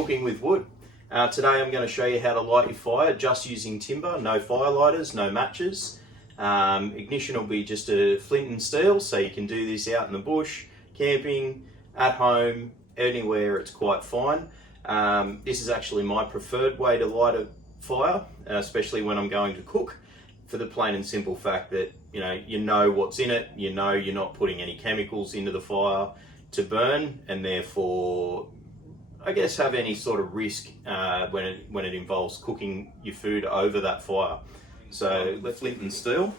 cooking with wood. Today I'm going to show you how to light your fire just using timber, no fire lighters, no matches. Ignition will be just a flint and steel, so you can do this out in the bush, camping, at home, anywhere. It's quite fine. This is actually my preferred way to light a fire, especially when I'm going to cook, for the plain and simple fact that you know what's in it, you know you're not putting any chemicals into the fire to burn, and therefore I guess have any sort of risk when it involves cooking your food over that fire. So flint and steel,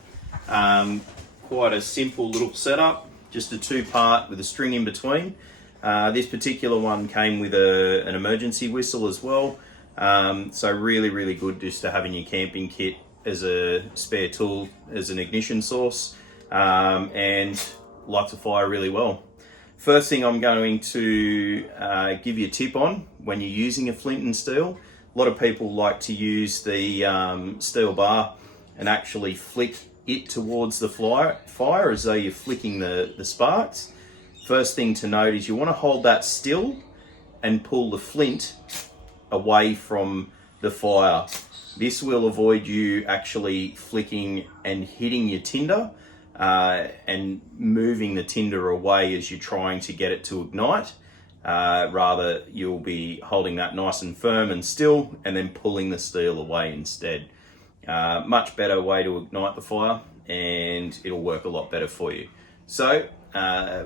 quite a simple little setup, just a two-part with a string in between. This particular one came with an emergency whistle as well, so really good just to have in your camping kit as a spare tool, as an ignition source, and lights a fire really well. First thing I'm going to give you a tip on when you're using a flint and steel. A lot of people like to use the steel bar and actually flick it towards the fire as though you're flicking the sparks. First thing to note is you want to hold that still and pull the flint away from the fire. This will avoid you actually flicking and hitting your tinder and moving the tinder away as you're trying to get it to ignite. Rather, you'll be holding that nice and firm and still and then pulling the steel away instead. Much better way to ignite the fire, and it'll work a lot better for you. So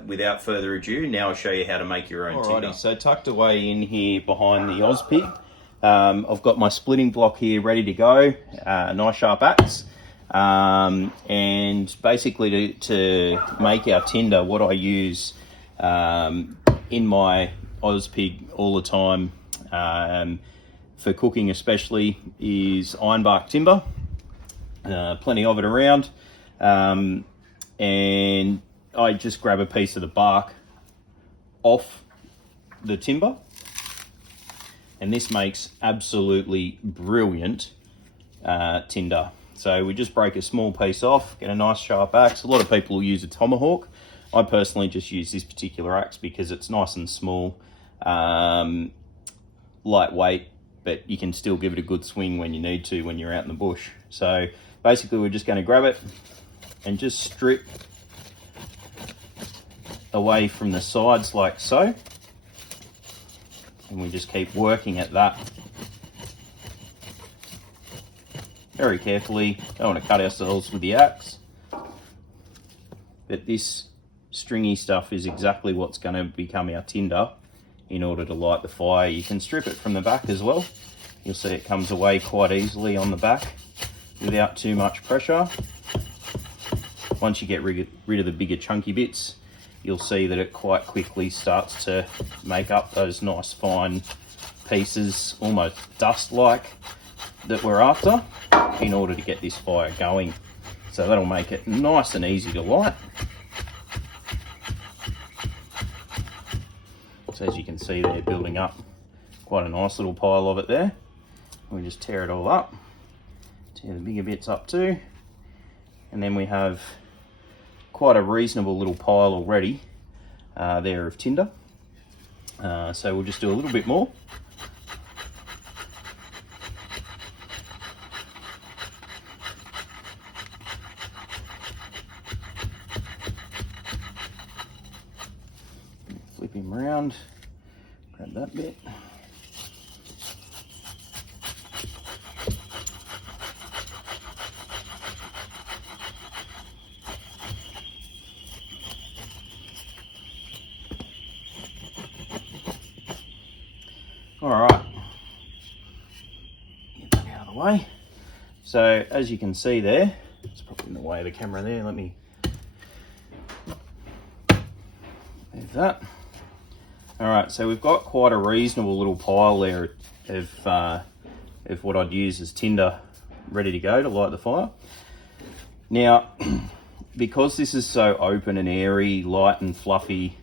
without further ado, now I'll show you how to make your own tinder. So tucked away in here behind the Ozpig, I've got my splitting block here ready to go, a nice sharp axe, and basically to make our tinder, what I use in my Ozpig all the time, for cooking especially, is ironbark timber. Plenty of it around, and I just grab a piece of the bark off the timber, and this makes absolutely brilliant tinder. So we just break a small piece off, get a nice sharp axe. A lot of people will use a tomahawk. I personally just use this particular axe because it's nice and small, lightweight, but you can still give it a good swing when you need to when you're out in the bush. So basically we're just going to grab it and just strip away from the sides like so, and we just keep working at that very carefully. Don't want to cut ourselves with the axe, but this stringy stuff is exactly what's going to become our tinder in order to light the fire. You can strip it from the back as well. You'll see it comes away quite easily on the back without too much pressure. Once you get rid of the bigger chunky bits, you'll see that it quite quickly starts to make up those nice fine pieces, almost dust-like, that we're after in order to get this fire going. So that'll make it nice and easy to light. So as you can see, they're building up quite a nice little pile of it there. We just tear it all up, tear the bigger bits up too, and then we have quite a reasonable little pile already there of tinder. So we'll just do a little bit more. Flip him around, grab that bit. All right, get that out of the way. So as you can see there, it's probably in the way of the camera there. Let me move that. All right, so we've got quite a reasonable little pile there of what I'd use as tinder ready to go to light the fire. Now, because this is so open and airy, light and fluffy,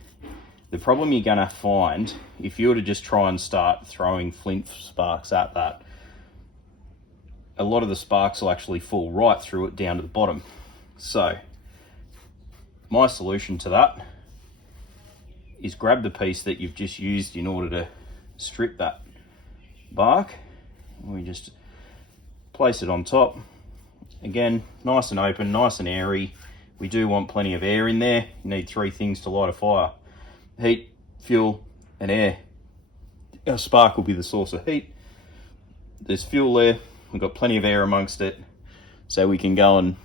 the problem you're going to find, if you were to just try and start throwing flint sparks at that, a lot of the sparks will actually fall right through it down to the bottom. So my solution to that is grab the piece that you've just used in order to strip that bark. We just place it on top. Again, nice and open, nice and airy. We do want plenty of air in there. You need 3 things to light a fire: heat, fuel, and air. Our spark will be the source of heat. There's fuel there. We've got plenty of air amongst it, so we can go and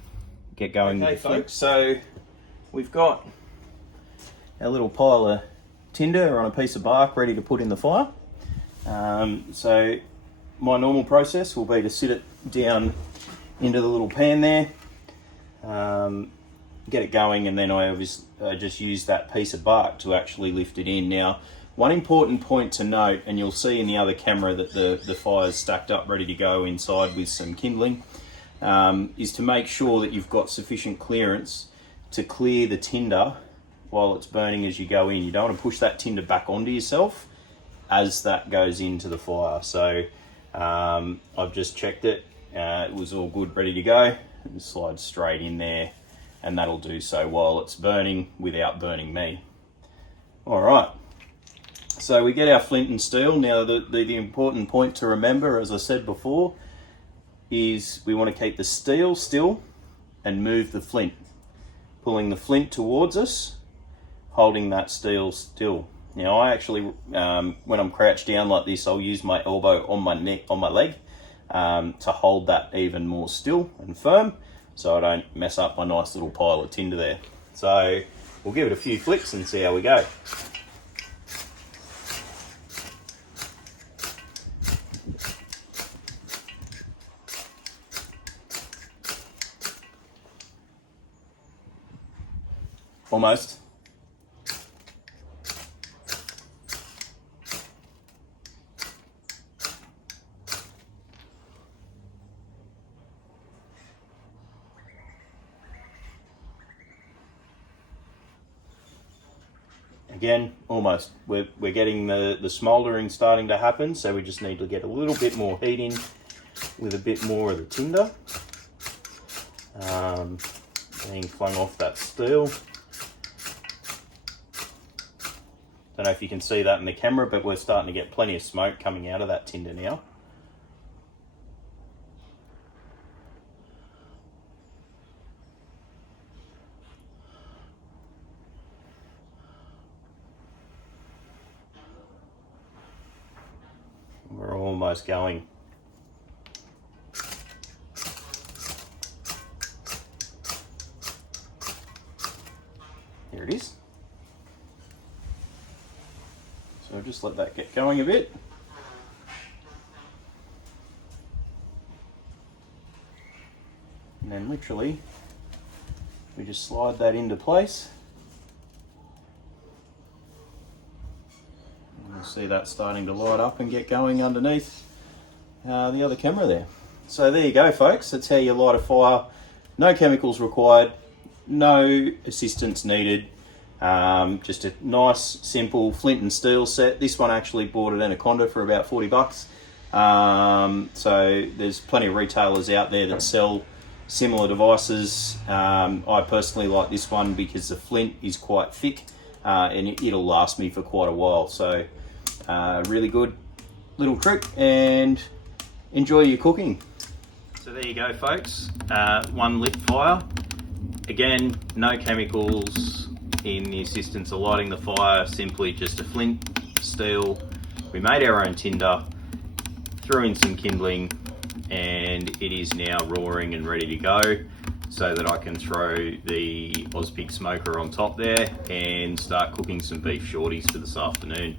get going. Okay, folks, so we've got our little pile of tinder on a piece of bark ready to put in the fire. So my normal process will be to sit it down into the little pan there, get it going, and then I just use that piece of bark to actually lift it in. Now, one important point to note, and you'll see in the other camera that the fire's stacked up ready to go inside with some kindling, is to make sure that you've got sufficient clearance to clear the tinder while it's burning as you go in. You don't want to push that tinder back onto yourself as that goes into the fire. So I've just checked it. It was all good, ready to go. It slides straight in there, and that'll do so while it's burning without burning me. All right. So we get our flint and steel. Now the important point to remember, as I said before, is we want to keep the steel still and move the flint. Pulling the flint towards us, holding that steel still. Now I actually, when I'm crouched down like this, I'll use my elbow on my neck, on my leg, to hold that even more still and firm, so I don't mess up my nice little pile of tinder there. So we'll give it a few flicks and see how we go. Almost. Again, almost. We're getting the smouldering starting to happen, so we just need to get a little bit more heat in with a bit more of the tinder. Being flung off that steel. Don't know if you can see that in the camera, but we're starting to get plenty of smoke coming out of that tinder now. We're almost going. Here it is. So just let that get going a bit. And then literally, we just slide that into place. And you'll see that starting to light up and get going underneath the other camera there. So there you go, folks. That's how you light a fire. No chemicals required, no assistance needed. Just a nice, simple flint and steel set. This one actually bought at Anaconda for about 40 bucks. So there's plenty of retailers out there that sell similar devices. I personally like this one because the flint is quite thick, and it'll last me for quite a while. So really good little trick, and enjoy your cooking. So there you go, folks. One lit fire. Again, no chemicals in the assistance of lighting the fire, simply just a flint, steel. We made our own tinder, threw in some kindling, and it is now roaring and ready to go, so that I can throw the Ozpig smoker on top there and start cooking some beef shorties for this afternoon.